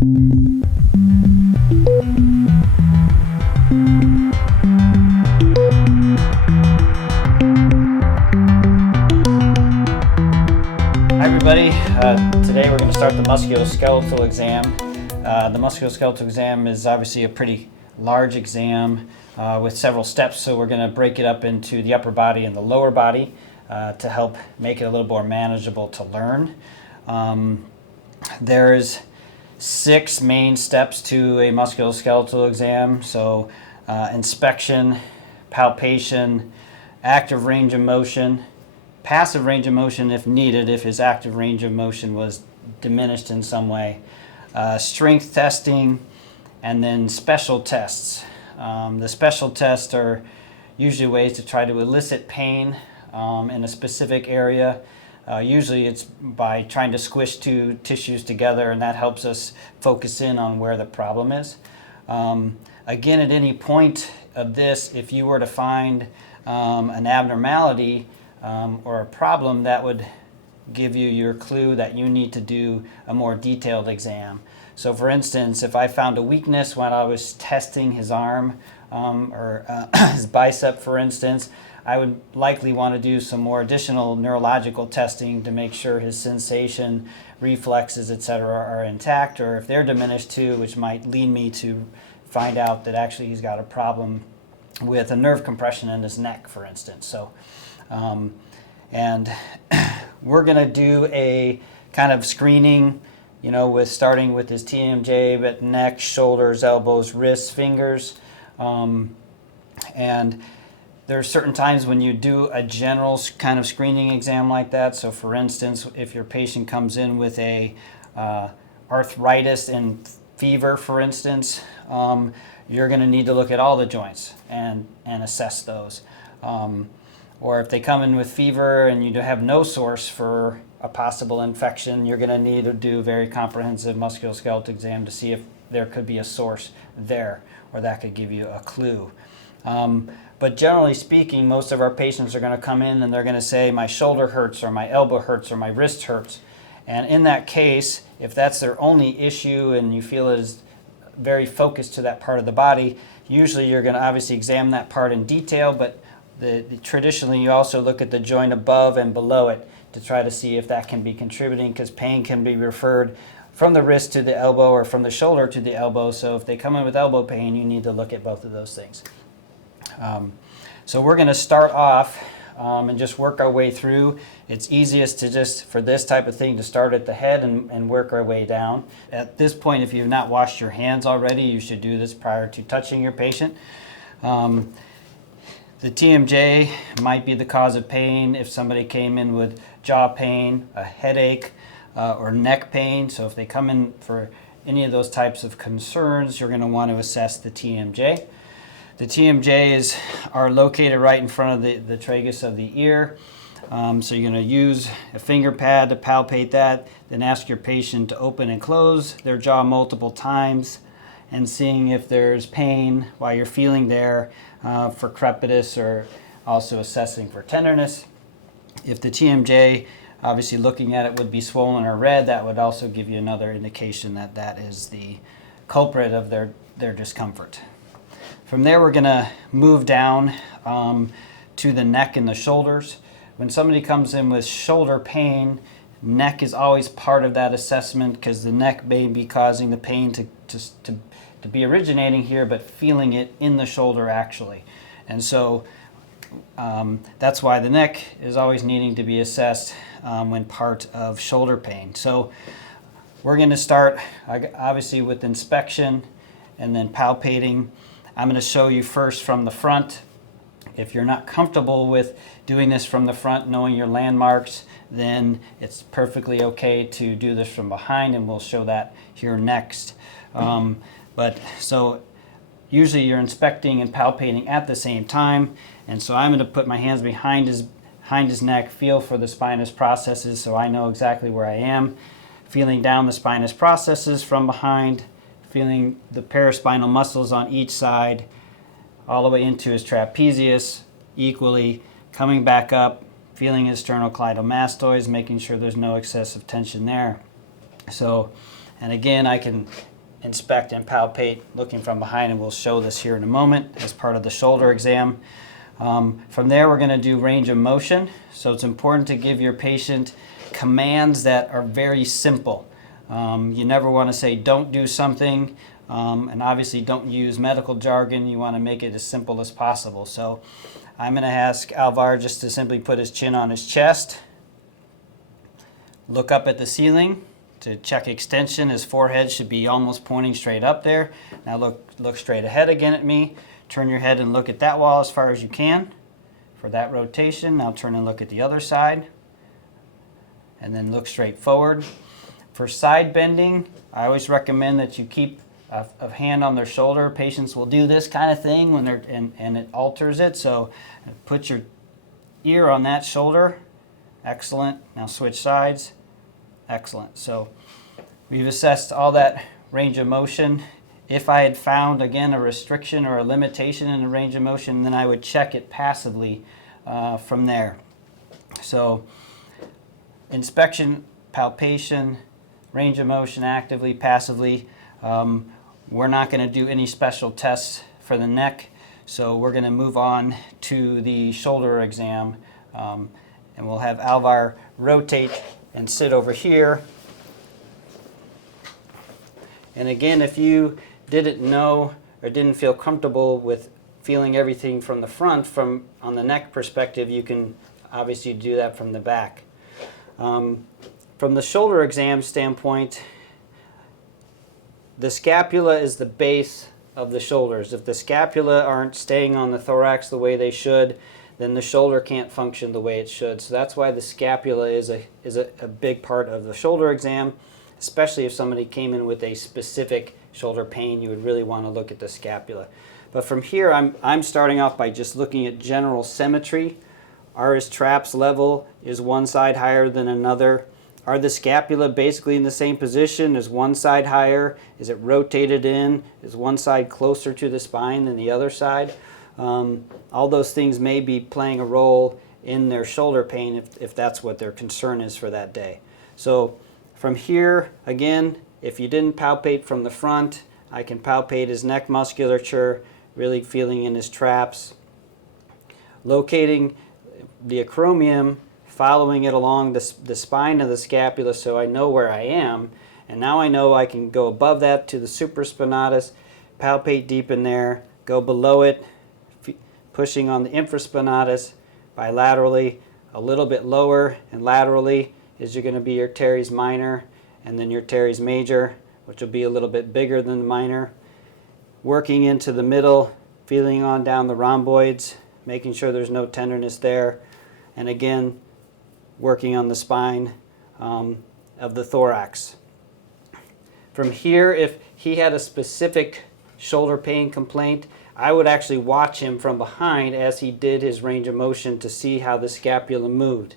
Everybody, today we're going to start the musculoskeletal exam. The musculoskeletal exam is obviously a pretty large exam with several steps, so we're going to break it up into the upper body and the lower body to help make it a little more manageable to learn. There's 6 main steps to a musculoskeletal exam, so inspection, palpation, active range of motion, passive range of motion if needed, if his active range of motion was diminished in some way, strength testing, and then special tests. The special tests are usually ways to try to elicit pain in a specific area. Usually it's by trying to squish 2 tissues together, and that helps us focus in on where the problem is. Again, at any point of this, if you were to find an abnormality or a problem, that would give you your clue that you need to do a more detailed exam. So for instance, if I found a weakness when I was testing his arm or his bicep, for instance, I would likely want to do some more additional neurological testing to make sure his sensation, reflexes, etc. are intact, or if they're diminished too, which might lead me to find out that actually he's got a problem with a nerve compression in his neck, for instance. So and we're going to do a kind of screening, you know, with starting with his TMJ, but neck, shoulders, elbows, wrists, fingers. And there are certain times when you do a general kind of screening exam like that. So for instance, if your patient comes in with a arthritis and fever, for instance, you're going to need to look at all the joints and assess those. Or if they come in with fever and you have no source for a possible infection, you're going to need to do a very comprehensive musculoskeletal exam to see if there could be a source there, or that could give you a clue. But generally speaking, most of our patients are going to come in and they're going to say, my shoulder hurts, or my elbow hurts, or my wrist hurts. And in that case, if that's their only issue and you feel it is very focused to that part of the body, usually you're going to obviously examine that part in detail, but traditionally you also look at the joint above and below it to try to see if that can be contributing, because pain can be referred from the wrist to the elbow or from the shoulder to the elbow. So if they come in with elbow pain, you need to look at both of those things. So we're going to start off and just work our way through. It's easiest to just, for this type of thing, to start at the head and work our way down. At this point, if you've not washed your hands already, you should do this prior to touching your patient. The TMJ might be the cause of pain if somebody came in with jaw pain, a headache, or neck pain. So if they come in for any of those types of concerns, you're going to want to assess the TMJ. The TMJs are located right in front of the tragus of the ear. So you're going to use a finger pad to palpate that, then ask your patient to open and close their jaw multiple times, and seeing if there's pain while you're feeling there for crepitus, or also assessing for tenderness. If the TMJ, obviously looking at it, would be swollen or red, that would also give you another indication that that is the culprit of their discomfort. From there, we're going to move down to the neck and the shoulders. When somebody comes in with shoulder pain, neck is always part of that assessment, because the neck may be causing the pain to be originating here, but feeling it in the shoulder actually. And so that's why the neck is always needing to be assessed when part of shoulder pain. So we're going to start obviously with inspection and then palpating. I'm going to show you first from the front. If you're not comfortable with doing this from the front, knowing your landmarks, then it's perfectly okay to do this from behind, and we'll show that here next. But so usually you're inspecting and palpating at the same time, and so I'm going to put my hands behind his neck, feel for the spinous processes so I know exactly where I am, feeling down the spinous processes from behind, feeling the paraspinal muscles on each side, all the way into his trapezius equally, coming back up, feeling his sternocleidomastoids, making sure there's no excessive tension there. So And again, I can inspect and palpate looking from behind, and we'll show this here in a moment as part of the shoulder exam. From there, we're going to do range of motion. So it's important to give your patient commands that are very simple. You never want to say don't do something, and obviously don't use medical jargon. You want to make it as simple as possible. So I'm going to ask Alvar just to simply put his chin on his chest, look up at the ceiling to check extension. His forehead should be almost pointing straight up there. Now look straight ahead again at me. Turn your head and look at that wall as far as you can for that rotation. Now turn and look at the other side, and then look straight forward. For side bending, I always recommend that you keep a hand on their shoulder. Patients will do this kind of thing when they're and it alters it. So put your ear on that shoulder. Excellent. Now switch sides. Excellent. So we've assessed all that range of motion. If I had found, again, a restriction or a limitation in the range of motion, then I would check it passively from there. So inspection, palpation, range of motion actively, passively. We're not going to do any special tests for the neck, so we're going to move on to the shoulder exam, and we'll have Alvar rotate and sit over here. And again, if you didn't know or didn't feel comfortable with feeling everything from the front, from on the neck perspective, you can obviously do that from the back. From the shoulder exam standpoint, the scapula is the base of the shoulders. If the scapula aren't staying on the thorax the way they should, then the shoulder can't function the way it should. So that's why the scapula is a big part of the shoulder exam, especially if somebody came in with a specific shoulder pain. You would really want to look at the scapula. But from here, I'm starting off by just looking at general symmetry. Are his traps level? Is one side higher than another? Are the scapula basically in the same position? Is one side higher? Is it rotated in? Is one side closer to the spine than the other side? All those things may be playing a role in their shoulder pain if that's what their concern is for that day. So from here, again, if you didn't palpate from the front, I can palpate his neck musculature, really feeling in his traps, locating the acromion, following it along the spine of the scapula so I know where I am. And now I know I can go above that to the supraspinatus, palpate deep in there, go below it, pushing on the infraspinatus bilaterally, a little bit lower and laterally is going to be your teres minor, and then your teres major, which will be a little bit bigger than the minor. Working into the middle, feeling on down the rhomboids, making sure there's no tenderness there. And again, working on the spine of the thorax. From here, if he had a specific shoulder pain complaint, I would actually watch him from behind as he did his range of motion to see how the scapula moved.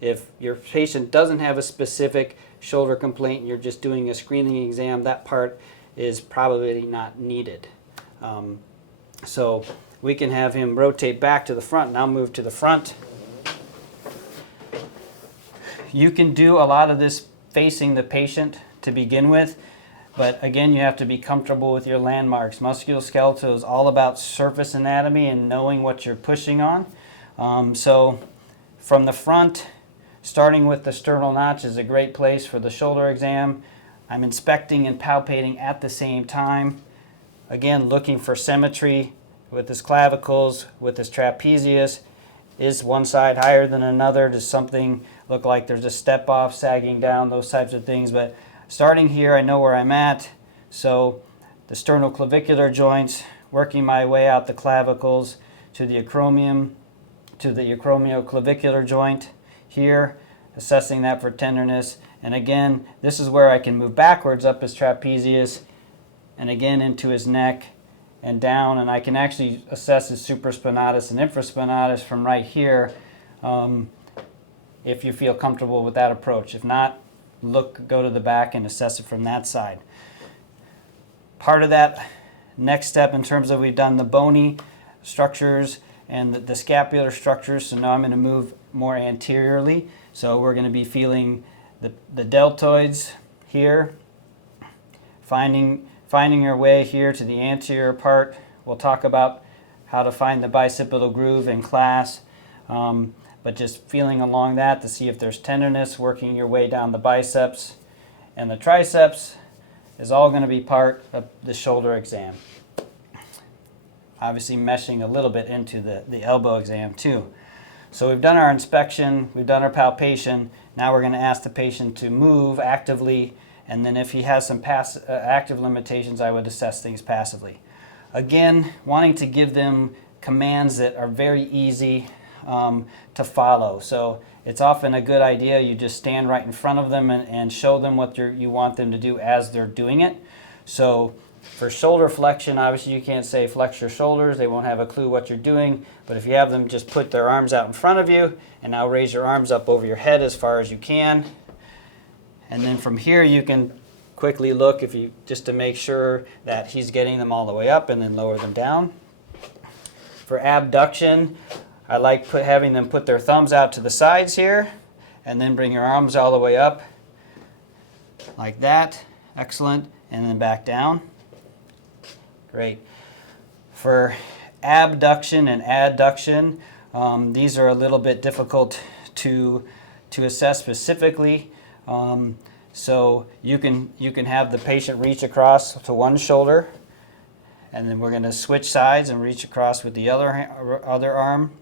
If your patient doesn't have a specific shoulder complaint and you're just doing a screening exam, that part is probably not needed. So we can have him rotate back to the front. Now move to the front. You can do a lot of this facing the patient to begin with, but again, you have to be comfortable with your landmarks. Musculoskeletal is all about surface anatomy and knowing what you're pushing on. So from the front, starting with the sternal notch is a great place for the shoulder exam. I'm inspecting and palpating at the same time. Again, looking for symmetry with his clavicles, with his trapezius. Is one side higher than another? Does something look like there's a step off, sagging down, those types of things? But starting here, I know where I'm at. So the sternoclavicular joints, working my way out the clavicles to the acromion, to the acromioclavicular joint here, assessing that for tenderness. And again, this is where I can move backwards up his trapezius and again into his neck and down, and I can actually assess his supraspinatus and infraspinatus from right here if you feel comfortable with that approach. If not, go to the back and assess it from that side. Part of that next step in terms of we've done the bony structures and the scapular structures, so now I'm going to move more anteriorly. So we're going to be feeling the deltoids here, finding your way here to the anterior part. We'll talk about how to find the bicipital groove in class, but just feeling along that to see if there's tenderness, working your way down the biceps and the triceps is all going to be part of the shoulder exam. Obviously meshing a little bit into the elbow exam too. So we've done our inspection, we've done our palpation. Now we're going to ask the patient to move actively, and then if he has some active limitations, I would assess things passively. Again, wanting to give them commands that are very easy to follow. So it's often a good idea you just stand right in front of them and show them what you want them to do as they're doing it. So for shoulder flexion, obviously you can't say flex your shoulders, they won't have a clue what you're doing, but if you have them just put their arms out in front of you and now raise your arms up over your head as far as you can. And then from here you can quickly look just to make sure that he's getting them all the way up, and then lower them down. For abduction, I like having them put their thumbs out to the sides here and then bring your arms all the way up like that. Excellent. And then back down. Great. For abduction and adduction, these are a little bit difficult to assess specifically. So you can have the patient reach across to one shoulder, and then we're going to switch sides and reach across with the other arm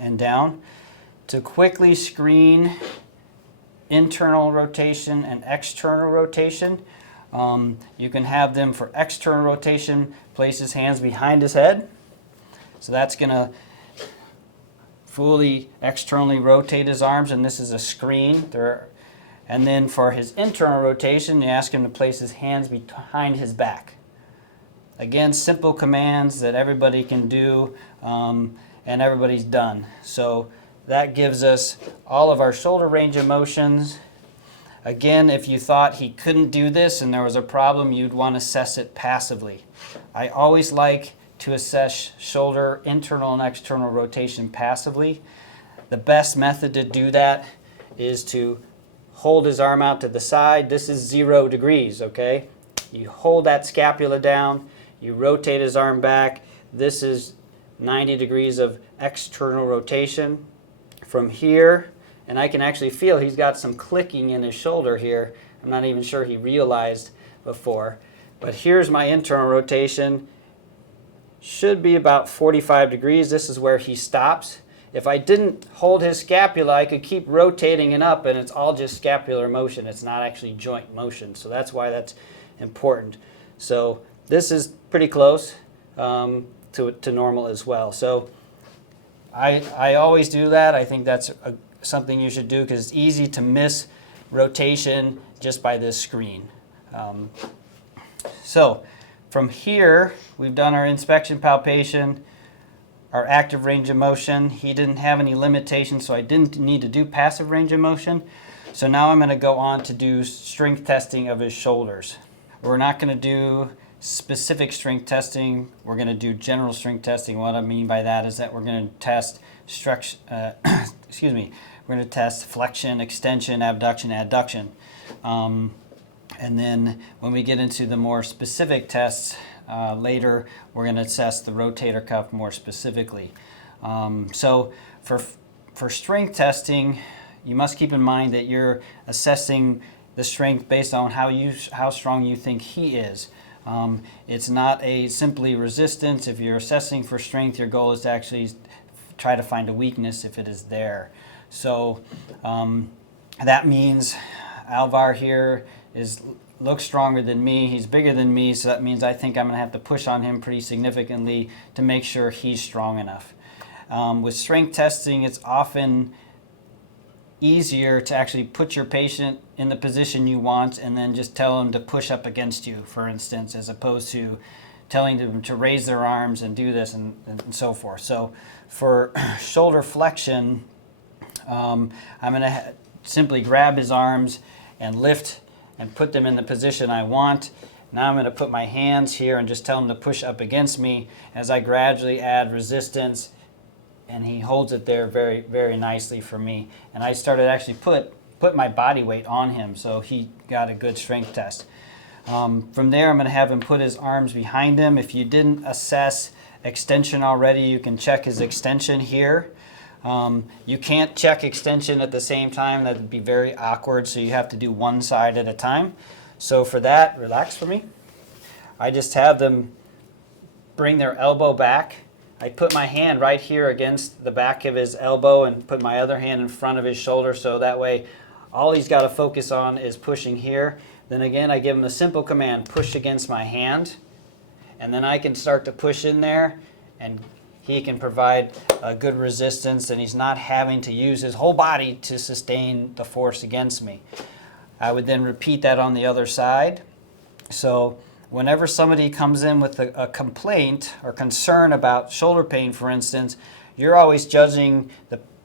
and down to quickly screen internal rotation and external rotation. You can have them for external rotation, place his hands behind his head. So that's going to fully externally rotate his arms, and this is a screen. And then for his internal rotation, you ask him to place his hands behind his back. Again, simple commands that everybody can do, and everybody's done. So that gives us all of our shoulder range of motions. Again, if you thought he couldn't do this and there was a problem, you'd want to assess it passively. I always like to assess shoulder internal and external rotation passively. The best method to do that is to hold his arm out to the side. This is 0 degrees, okay? You hold that scapula down, you rotate his arm back. This is 90 degrees of external rotation. From here, and I can actually feel he's got some clicking in his shoulder here. I'm not even sure he realized before. But here's my internal rotation. Should be about 45 degrees. This is where he stops. If I didn't hold his scapula, I could keep rotating it up, and it's all just scapular motion. It's not actually joint motion. So that's why that's important. So this is pretty close to normal as well. So I always do that. I think that's something you should do because it's easy to miss rotation just by this screen. So from here, we've done our inspection palpation, our active range of motion. He didn't have any limitations, so I didn't need to do passive range of motion. So now I'm going to go on to do strength testing of his shoulders. We're not going to do specific strength testing. We're going to do general strength testing. What I mean by that is that we're going to test we're going to test flexion, extension, abduction, adduction. And then when we get into the more specific tests later, we're going to assess the rotator cuff more specifically. So for strength testing, you must keep in mind that you're assessing the strength based on how strong you think he is. It's not simply resistance. If you're assessing for strength, your goal is to actually try to find a weakness if it is there. So that means Alvar here looks stronger than me. He's bigger than me, so that means I think I'm going to have to push on him pretty significantly to make sure he's strong enough. With strength testing, it's often easier to actually put your patient in the position you want and then just tell them to push up against you, for instance, as opposed to telling them to raise their arms and do this and so forth. So for shoulder flexion, I'm going to simply grab his arms and lift and put them in the position I want. Now I'm going to put my hands here and just tell him to push up against me as I gradually add resistance, and he holds it there very, very nicely for me. And I started actually put my body weight on him, so he got a good strength test. From there, I'm going to have him put his arms behind him. If you didn't assess extension already, you can check his extension here. You can't check extension at the same time. That would be very awkward, so you have to do one side at a time. So for that, relax for me. I just have them bring their elbow back. I put my hand right here against the back of his elbow and put my other hand in front of his shoulder, so that way all he's got to focus on is pushing here. Then again, I give him a simple command, push against my hand, and then I can start to push in there, and he can provide a good resistance, and he's not having to use his whole body to sustain the force against me. I would then repeat that on the other side. So whenever somebody comes in with a complaint or concern about shoulder pain, for instance, you're always judging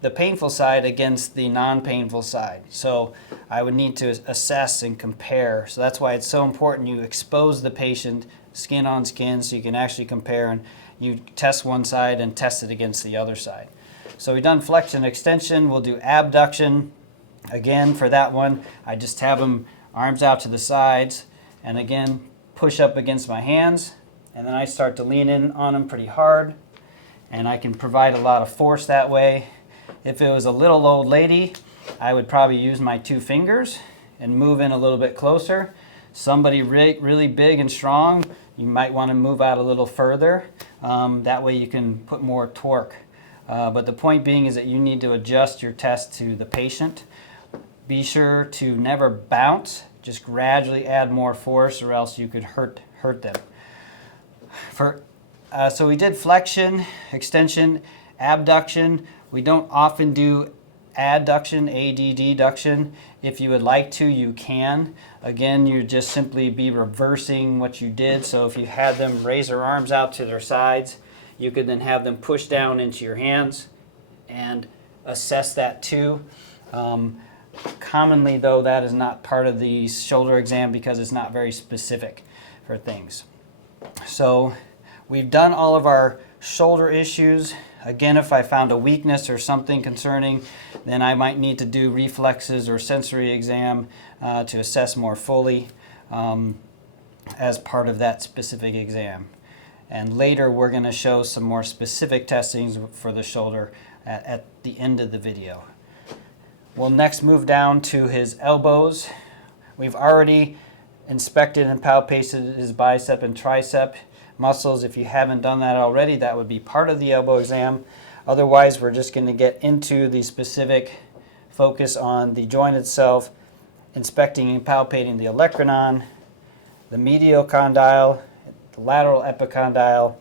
the painful side against the non-painful side. So I would need to assess and compare. So that's why it's so important you expose the patient skin on skin so you can actually compare, and you test one side and test it against the other side. So we've done flexion extension. We'll do abduction. Again, for that one, I just have them arms out to the sides, and again, push up against my hands, and then I start to lean in on them pretty hard, and I can provide a lot of force that way. If it was a little old lady, I would probably use my 2 fingers and move in a little bit closer. Somebody really big and strong, you might want to move out a little further. That way you can put more torque. But the point being is that you need to adjust your test to the patient. Be sure to never bounce, just gradually add more force, or else you could hurt them. So we did flexion, extension, abduction. We don't often do adduction, adduction. If you would like to, you can. Again, you just simply be reversing what you did. So if you had them raise their arms out to their sides, you could then have them push down into your hands and assess that too. Commonly, though, that is not part of the shoulder exam because it's not very specific for things. So we've done all of our shoulder issues. Again, if I found a weakness or something concerning, then I might need to do reflexes or sensory exam to assess more fully as part of that specific exam. And later we're going to show some more specific testings for the shoulder at the end of the video. We'll next move down to his elbows. We've already inspected and palpated his bicep and tricep muscles. If you haven't done that already, that would be part of the elbow exam. Otherwise, we're just going to get into the specific focus on the joint itself, inspecting and palpating the olecranon, the medial condyle, the lateral epicondyle.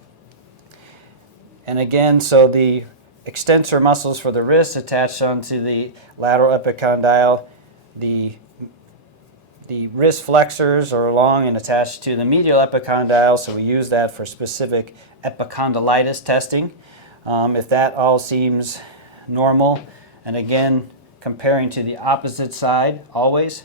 And again, so the extensor muscles for the wrist attached onto the lateral epicondyle. The wrist flexors are long and attached to the medial epicondyle, so we use that for specific epicondylitis testing. If that all seems normal, and again, comparing to the opposite side always,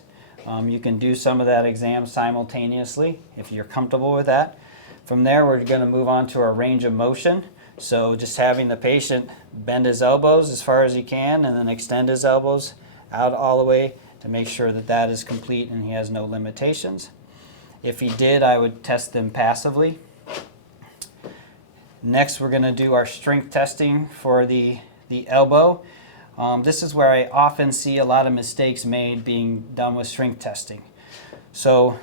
you can do some of that exam simultaneously if you're comfortable with that. From there, we're going to move on to our range of motion. So just having the patient bend his elbows as far as he can and then extend his elbows out all the way to make sure that that is complete and he has no limitations. If he did, I would test them passively. Next, we're going to do our strength testing for the elbow. This is where I often see a lot of mistakes made being done with strength testing. So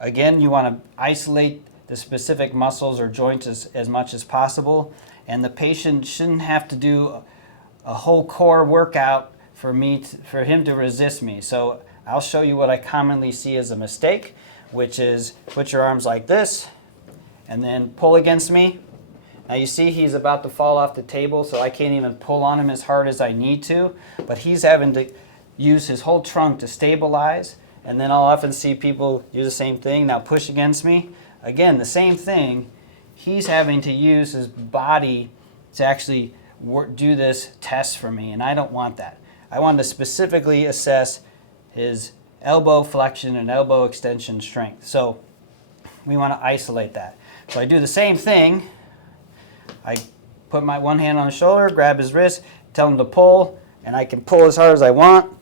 again, you want to isolate the specific muscles or joints as much as possible, and the patient shouldn't have to do a whole core workout for him to resist me. So I'll show you what I commonly see as a mistake, which is put your arms like this and then pull against me. Now you see he's about to fall off the table, so I can't even pull on him as hard as I need to, but he's having to use his whole trunk to stabilize, and then I'll often see people do the same thing. Now push against me. Again, the same thing. He's having to use his body to actually do this test for me, and I don't want that. I want to specifically assess his elbow flexion and elbow extension strength. So we want to isolate that. So I do the same thing. I put my one hand on his shoulder, grab his wrist, tell him to pull, and I can pull as hard as I want.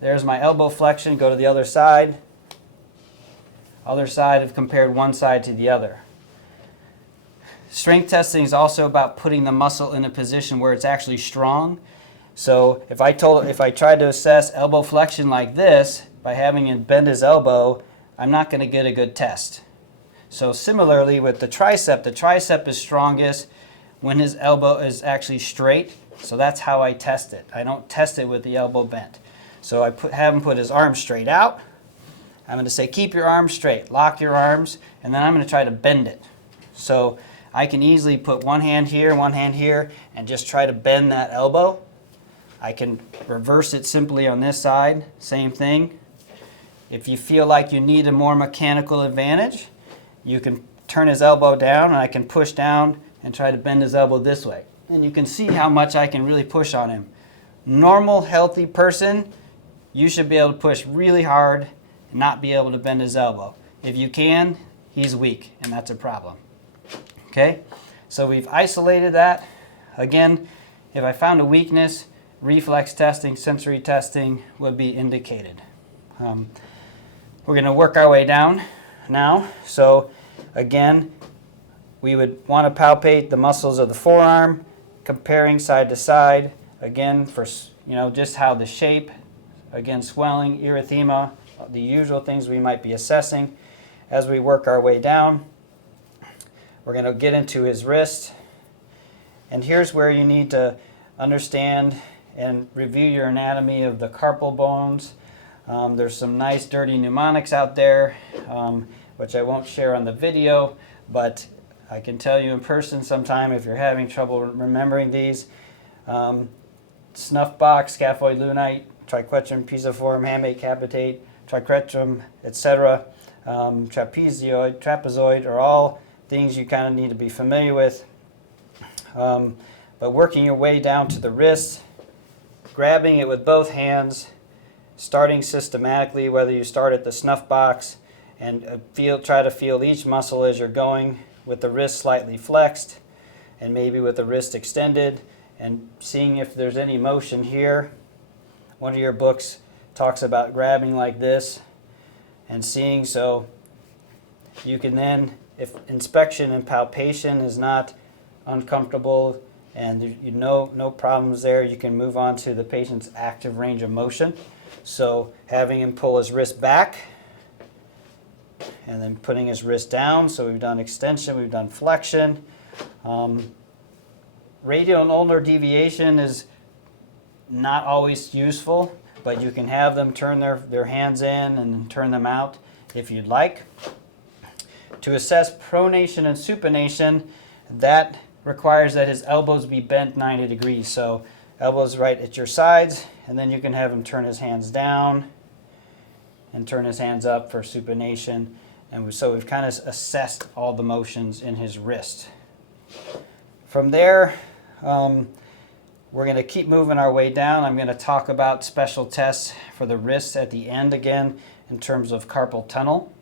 There's my elbow flexion. Go to the other side. Other side, I've compared one side to the other. Strength testing is also about putting the muscle in a position where it's actually strong. So if I tried to assess elbow flexion like this by having him bend his elbow, I'm not going to get a good test. So similarly with the tricep is strongest when his elbow is actually straight. So that's how I test it. I don't test it with the elbow bent. So I have him put his arms straight out. I'm going to say keep your arms straight, lock your arms, and then I'm going to try to bend it. So I can easily put one hand here, and just try to bend that elbow. I can reverse it simply on this side, same thing. If you feel like you need a more mechanical advantage, you can turn his elbow down, and I can push down and try to bend his elbow this way. And you can see how much I can really push on him. Normal, healthy person, you should be able to push really hard and not be able to bend his elbow. If you can, he's weak, and that's a problem. Okay, so we've isolated that. Again, if I found a weakness, reflex testing, sensory testing would be indicated. We're going to work our way down now. So again, we would want to palpate the muscles of the forearm, comparing side to side. Again, for just how the shape, again, swelling, erythema, the usual things we might be assessing. As we work our way down, we're going to get into his wrist. And here's where you need to understand and review your anatomy of the carpal bones. There's some nice dirty mnemonics out there, which I won't share on the video, but I can tell you in person sometime if you're having trouble remembering these. Snuff box, scaphoid lunite, triquetrum pisiform, hamate capitate, triquetrum, etc., trapezoid are all things you kind of need to be familiar with. But working your way down to the wrist, grabbing it with both hands, starting systematically, whether you start at the snuff box and try to feel each muscle as you're going with the wrist slightly flexed and maybe with the wrist extended, and seeing if there's any motion here. One of your books talks about grabbing like this and seeing, so you can then, if inspection and palpation is not uncomfortable and no problems there, you can move on to the patient's active range of motion. So having him pull his wrist back and then putting his wrist down. So we've done extension, we've done flexion. Radial and ulnar deviation is not always useful, but you can have them turn their hands in and turn them out if you'd like. To assess pronation and supination, that requires that his elbows be bent 90 degrees. So elbows right at your sides, and then you can have him turn his hands down and turn his hands up for supination. And so we've kind of assessed all the motions in his wrist. From there, we're going to keep moving our way down. I'm going to talk about special tests for the wrist at the end again in terms of carpal tunnel.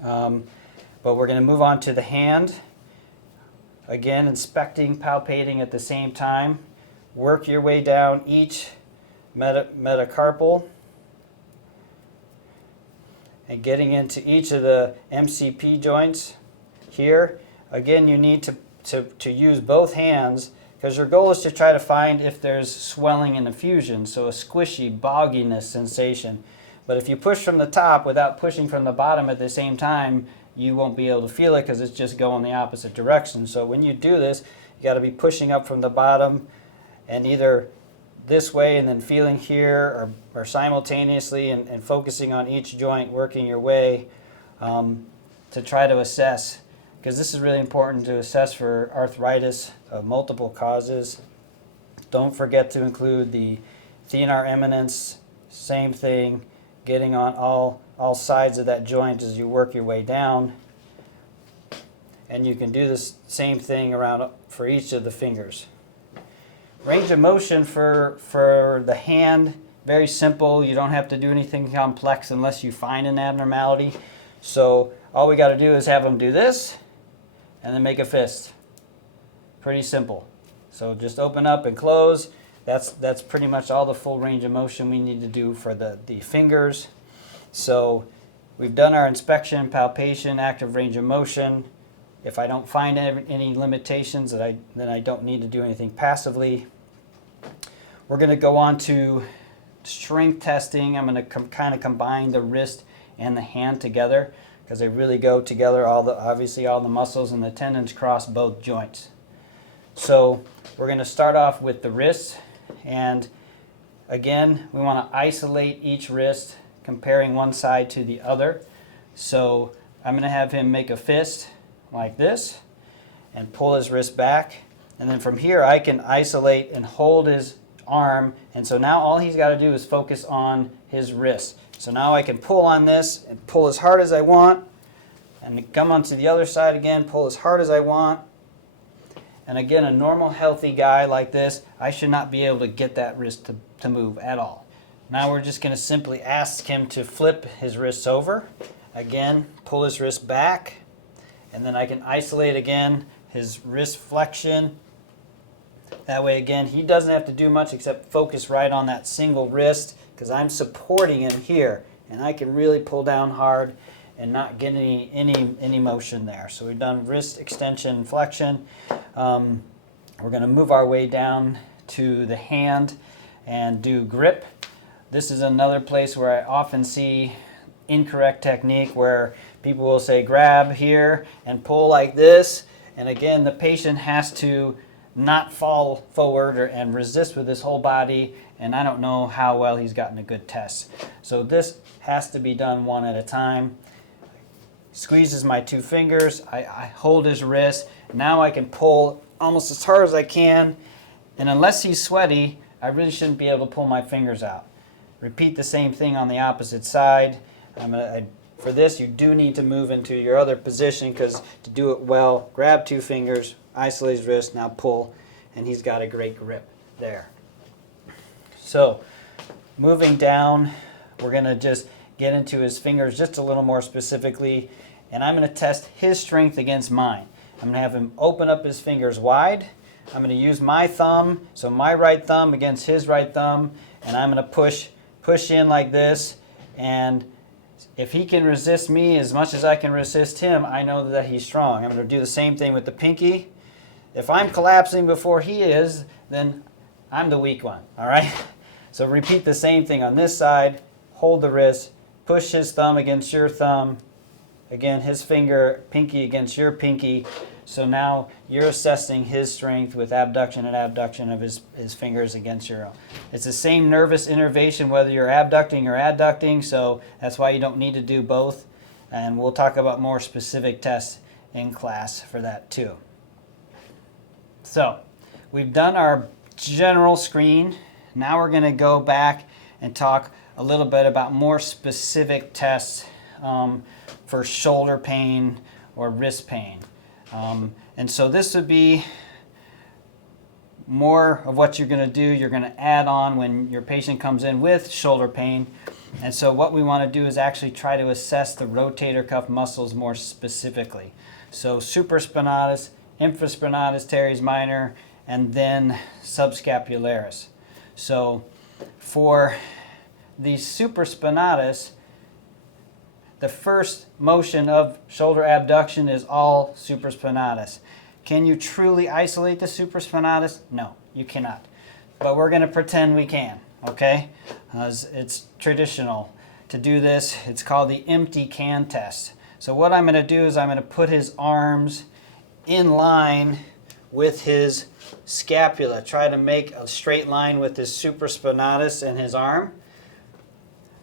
But we're going to move on to the hand. Again, inspecting, palpating at the same time. Work your way down each metacarpal and getting into each of the MCP joints here. Again, you need to use both hands because your goal is to try to find if there's swelling and effusion, so a squishy, bogginess sensation. But if you push from the top without pushing from the bottom at the same time, you won't be able to feel it because it's just going the opposite direction. So when you do this, you got to be pushing up from the bottom and either this way and then feeling here, or simultaneously and focusing on each joint, working your way to try to assess, because this is really important to assess for arthritis of multiple causes. Don't forget to include the thenar eminence, same thing, getting on all sides of that joint as you work your way down. And you can do this same thing around for each of the fingers. Range of motion for the hand, very simple. You don't have to do anything complex unless you find an abnormality. So all we got to do is have them do this and then make a fist. Pretty simple. So just open up and close. That's pretty much all the full range of motion we need to do for the fingers. So we've done our inspection, palpation, active range of motion. If I don't find any limitations, then I don't need to do anything passively. We're going to go on to strength testing. I'm going to kind of combine the wrist and the hand together because they really go together. Obviously all the muscles and the tendons cross both joints. So we're going to start off with the wrist, and again we want to isolate each wrist, comparing one side to the other. So I'm going to have him make a fist like this and pull his wrist back, and then from here I can isolate and hold his arm, and so now all he's got to do is focus on his wrist. So now I can pull on this and pull as hard as I want, and come onto the other side again, pull as hard as I want. And again, a normal healthy guy like this, I should not be able to get that wrist to move at all. Now we're just going to simply ask him to flip his wrists over. Again, pull his wrist back, and then I can isolate again his wrist flexion. That way again, he doesn't have to do much except focus right on that single wrist, because I'm supporting him here, and I can really pull down hard and not get any motion there. So we've done wrist extension, flexion. We're going to move our way down to the hand and do grip. This is another place where I often see incorrect technique, where people will say grab here and pull like this, and again the patient has to not fall forward and resist with his whole body, and I don't know how well he's gotten a good test. So this has to be done one at a time. Squeezes my two fingers, I hold his wrist. Now I can pull almost as hard as I can, and unless he's sweaty, I really shouldn't be able to pull my fingers out. Repeat the same thing on the opposite side. For this, you do need to move into your other position, because to do it well, grab two fingers, isolate his wrist, now pull, and he's got a great grip there. So moving down, we're going to just get into his fingers just a little more specifically, and I'm going to test his strength against mine. I'm going to have him open up his fingers wide. I'm going to use my thumb, so my right thumb against his right thumb, and I'm going to push in like this, and if he can resist me as much as I can resist him, I know that he's strong. I'm going to do the same thing with the pinky. If I'm collapsing before he is, then I'm the weak one, all right? So repeat the same thing on this side. Hold the wrist, push his thumb against your thumb. Again, his pinky against your pinky. So now you're assessing his strength with abduction and abduction of his fingers against your own. It's the same nervous innervation whether you're abducting or adducting, so that's why you don't need to do both. And we'll talk about more specific tests in class for that too. So we've done our general screen. Now we're going to go back and talk a little bit about more specific tests for shoulder pain or wrist pain. And so this would be more of what you're going to do. You're going to add on when your patient comes in with shoulder pain. And so what we want to do is actually try to assess the rotator cuff muscles more specifically. So supraspinatus, infraspinatus teres minor, and then subscapularis. So for the supraspinatus, the first motion of shoulder abduction is all supraspinatus. Can you truly isolate the supraspinatus? No, you cannot. But we're going to pretend we can, okay? It's traditional to do this. It's called the empty can test. So what I'm going to do is I'm going to put his arms in line with his scapula. Try to make a straight line with his supraspinatus and his arm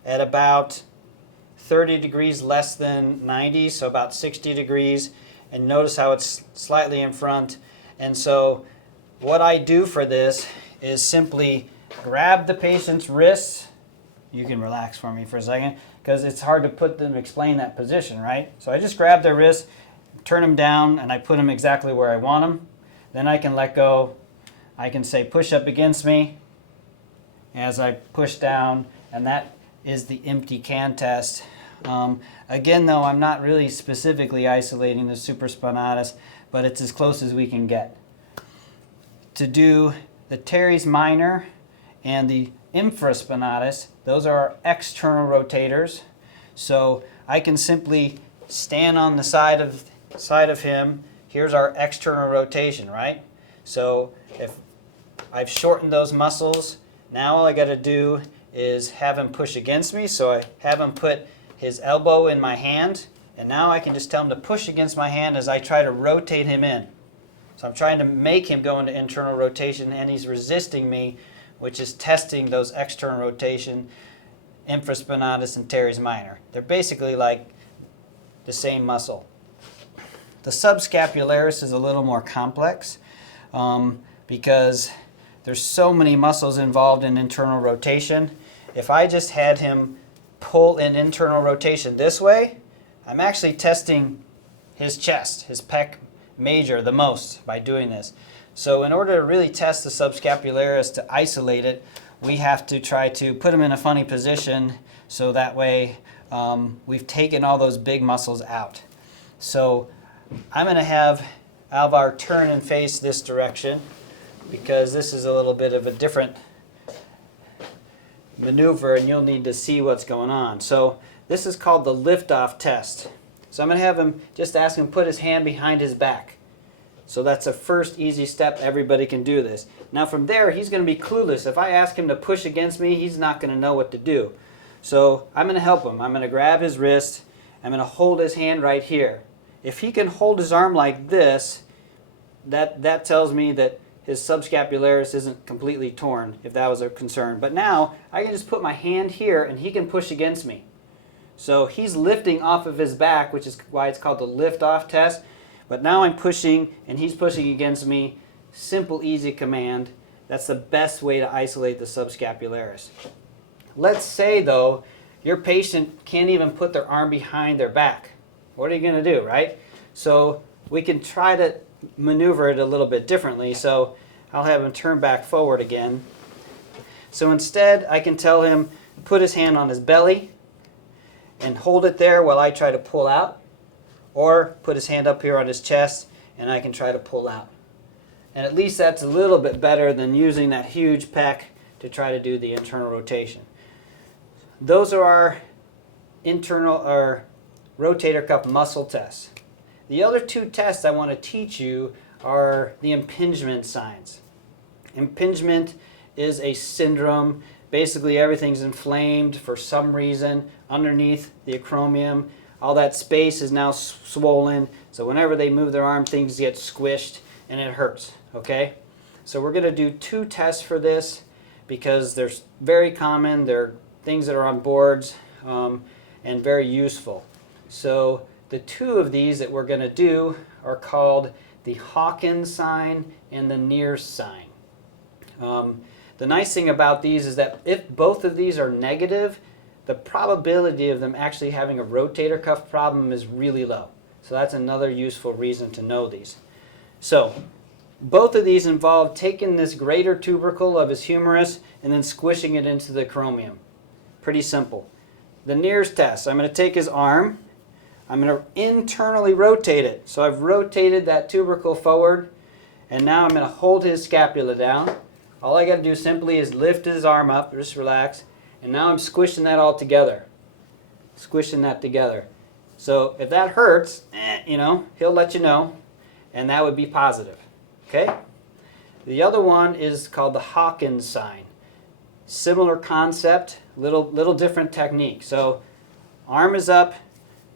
at about 30 degrees less than 90, so about 60 degrees, and notice how it's slightly in front. And so what I do for this is simply grab the patient's wrists. You can relax for me for a second, because it's hard to explain that position, right? So I just grab their wrists, turn them down, and I put them exactly where I want them. Then I can let go. I can say push up against me as I push down, and that is the empty can test. Again, though, I'm not really specifically isolating the supraspinatus, but it's as close as we can get. To do the teres minor and the infraspinatus, those are our external rotators. So I can simply stand on the side of him. Here's our external rotation, right? So if I've shortened those muscles, now all I got to do is have him push against me. So I have him put his elbow in my hand, and now I can just tell him to push against my hand as I try to rotate him in. So I'm trying to make him go into internal rotation, and he's resisting me, which is testing those external rotation, infraspinatus and teres minor. They're basically like the same muscle. The subscapularis is a little more complex because there's so many muscles involved in internal rotation. If I just had him pull in internal rotation this way, I'm actually testing his chest, his pec major, the most by doing this. So in order to really test the subscapularis to isolate it, we have to try to put him in a funny position so that way we've taken all those big muscles out. So I'm going to have Alvar turn and face this direction because this is a little bit of a different maneuver and you'll need to see what's going on. So this is called the lift-off test. So I'm going to have him just ask him to put his hand behind his back. So that's a first easy step. Everybody can do this. Now from there, he's going to be clueless. If I ask him to push against me, he's not going to know what to do. So I'm going to help him. I'm going to grab his wrist. I'm going to hold his hand right here. If he can hold his arm like this, that tells me that his subscapularis isn't completely torn, if that was a concern. But now I can just put my hand here and he can push against me. So he's lifting off of his back, which is why it's called the lift-off test. But now I'm pushing and he's pushing against me. Simple, easy command. That's the best way to isolate the subscapularis. Let's say, though, your patient can't even put their arm behind their back. What are you going to do, right? So we can try to maneuver it a little bit differently. So I'll have him turn back forward again. So instead, I can tell him put his hand on his belly and hold it there while I try to pull out. Or put his hand up here on his chest and I can try to pull out. And at least that's a little bit better than using that huge pec to try to do the internal rotation. Those are our internal or rotator cuff muscle tests. The other two tests I want to teach you are the impingement signs. Impingement is a syndrome. Basically everything's inflamed for some reason underneath the acromion. All that space is now swollen, so whenever they move their arm, things get squished and it hurts, okay? So we're going to do two tests for this because they're very common. They're things that are on boards and very useful. So the two of these that we're going to do are called the Hawkins sign and the Neers sign. The nice thing about these is that if both of these are negative, the probability of them actually having a rotator cuff problem is really low. So that's another useful reason to know these. So both of these involve taking this greater tubercle of his humerus and then squishing it into the acromion. Pretty simple. The Neers test, I'm going to take his arm. I'm going to internally rotate it. So I've rotated that tubercle forward and now I'm going to hold his scapula down. All I got to do simply is lift his arm up, just relax. And now I'm squishing that all together. Squishing that together. So if that hurts, he'll let you know, and that would be positive. Okay? The other one is called the Hawkins sign. Similar concept, little different technique. So arm is up,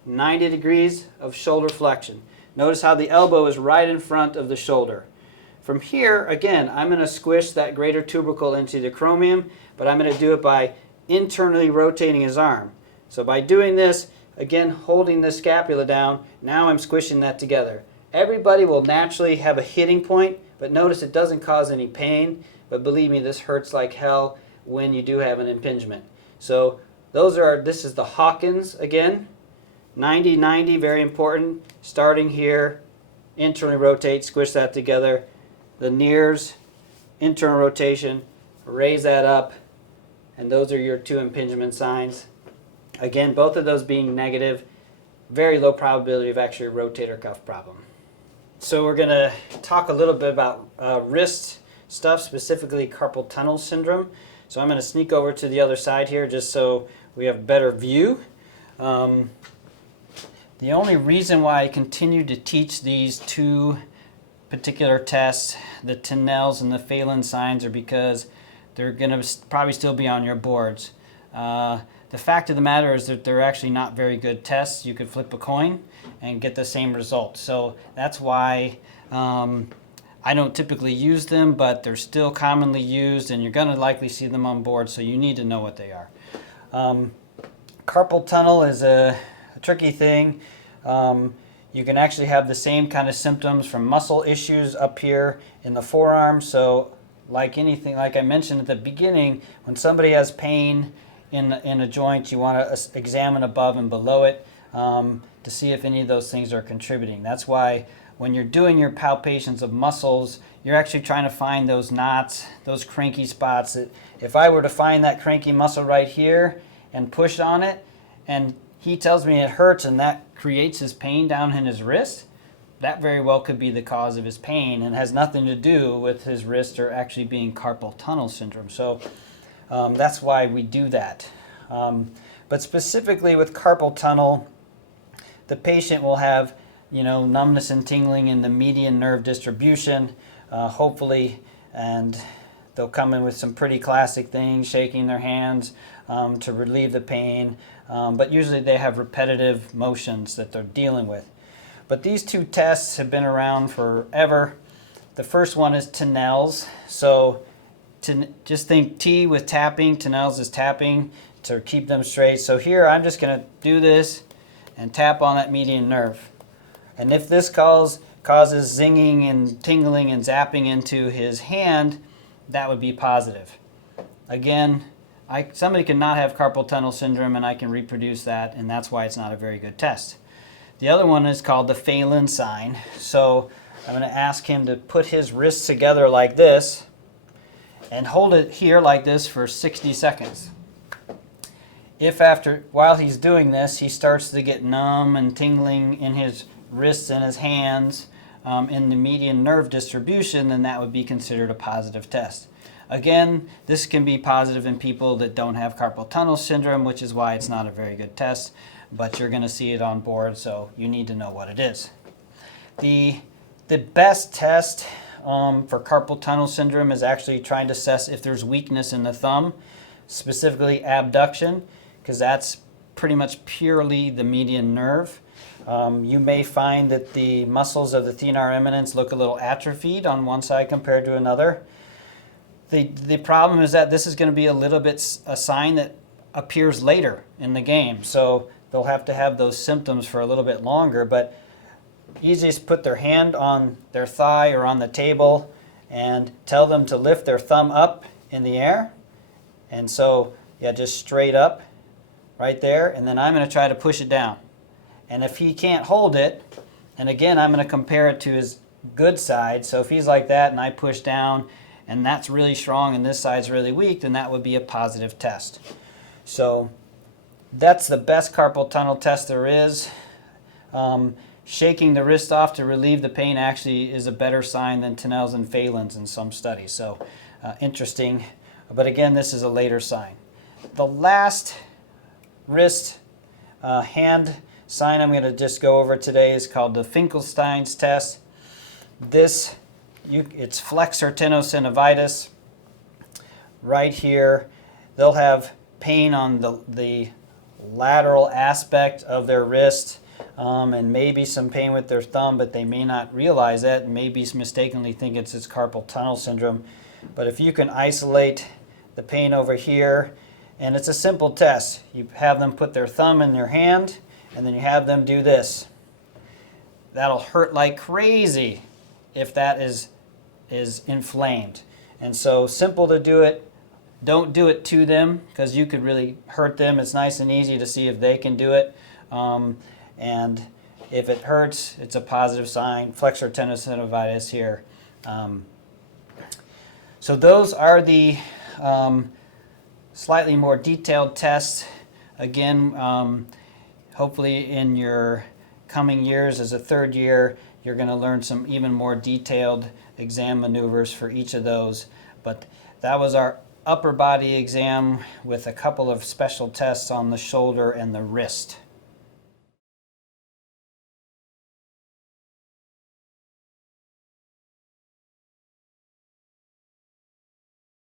90 degrees of shoulder flexion. Notice how the elbow is right in front of the shoulder. From here, again, I'm going to squish that greater tubercle into the acromion, but I'm going to do it by internally rotating his arm. So by doing this, again holding the scapula down, now I'm squishing that together. Everybody will naturally have a hitting point, but notice it doesn't cause any pain. But believe me, this hurts like hell when you do have an impingement. So this is the Hawkins again. 90-90, very important. Starting here, internally rotate, squish that together. The Neers, internal rotation, raise that up. And those are your two impingement signs. Again, both of those being negative, very low probability of actually a rotator cuff problem. So we're going to talk a little bit about wrist stuff, specifically carpal tunnel syndrome. So I'm going to sneak over to the other side here just so we have a better view. The only reason why I continue to teach these two particular tests, the Tennell's and the Phelan signs, are because they're going to probably still be on your boards. The fact of the matter is that they're actually not very good tests. You could flip a coin and get the same result. So that's why I don't typically use them, but they're still commonly used, and you're going to likely see them on board, so you need to know what they are. Carpal tunnel is a tricky thing. You can actually have the same kind of symptoms from muscle issues up here in the forearm. So like anything, like I mentioned at the beginning, when somebody has pain in a joint, you want to examine above and below it to see if any of those things are contributing. That's why when you're doing your palpations of muscles, you're actually trying to find those knots, those cranky spots. If I were to find that cranky muscle right here and push on it, and he tells me it hurts and that creates his pain down in his wrist, that very well could be the cause of his pain and has nothing to do with his wrist or actually being carpal tunnel syndrome. So that's why we do that. But specifically with carpal tunnel, the patient will have, numbness and tingling in the median nerve distribution, hopefully, and they'll come in with some pretty classic things, shaking their hands to relieve the pain, but usually they have repetitive motions that they're dealing with. But these two tests have been around forever. The first one is Tennell's. So just think T with tapping, Tennell's is tapping to keep them straight. So here I'm just going to do this and tap on that median nerve. And if this causes zinging and tingling and zapping into his hand, that would be positive. Again, somebody can not have carpal tunnel syndrome, and I can reproduce that, and that's why it's not a very good test. The other one is called the Phelan sign. So I'm going to ask him to put his wrists together like this and hold it here like this for 60 seconds. If while he's doing this, he starts to get numb and tingling in his wrists and his hands in the median nerve distribution, then that would be considered a positive test. Again, this can be positive in people that don't have carpal tunnel syndrome, which is why it's not a very good test, but you're going to see it on board, so you need to know what it is. The best test for carpal tunnel syndrome is actually trying to assess if there's weakness in the thumb, specifically abduction, because that's pretty much purely the median nerve. You may find that the muscles of the thenar eminence look a little atrophied on one side compared to another. The problem is that this is going to be a little bit a sign that appears later in the game, so they'll have to have those symptoms for a little bit longer. But easiest put their hand on their thigh or on the table and tell them to lift their thumb up in the air. And so, yeah, just straight up right there, and then I'm going to try to push it down. And if he can't hold it, and again, I'm going to compare it to his good side. So if he's like that and I push down and that's really strong and this side's really weak, then that would be a positive test. So that's the best carpal tunnel test there is. Shaking the wrist off to relieve the pain actually is a better sign than Tennell's and Phelan's in some studies. So interesting. But again, this is a later sign. The last wrist hand sign I'm going to just go over today is called the Finkelstein's test. It's Flexor Tenosynovitis. Right here, they'll have pain on the lateral aspect of their wrist and maybe some pain with their thumb, but they may not realize that and maybe mistakenly think it's carpal tunnel syndrome. But if you can isolate the pain over here, and it's a simple test. You have them put their thumb in their hand, and then you have them do this. That'll hurt like crazy if that is inflamed. And so simple to do it. Don't do it to them because you could really hurt them. It's nice and easy to see if they can do it. And if it hurts, it's a positive sign. Flexor Tenosynovitis here. So those are the slightly more detailed tests. Again, hopefully in your coming years as a third year, you're going to learn some even more detailed exam maneuvers for each of those. But that was our upper body exam with a couple of special tests on the shoulder and the wrist.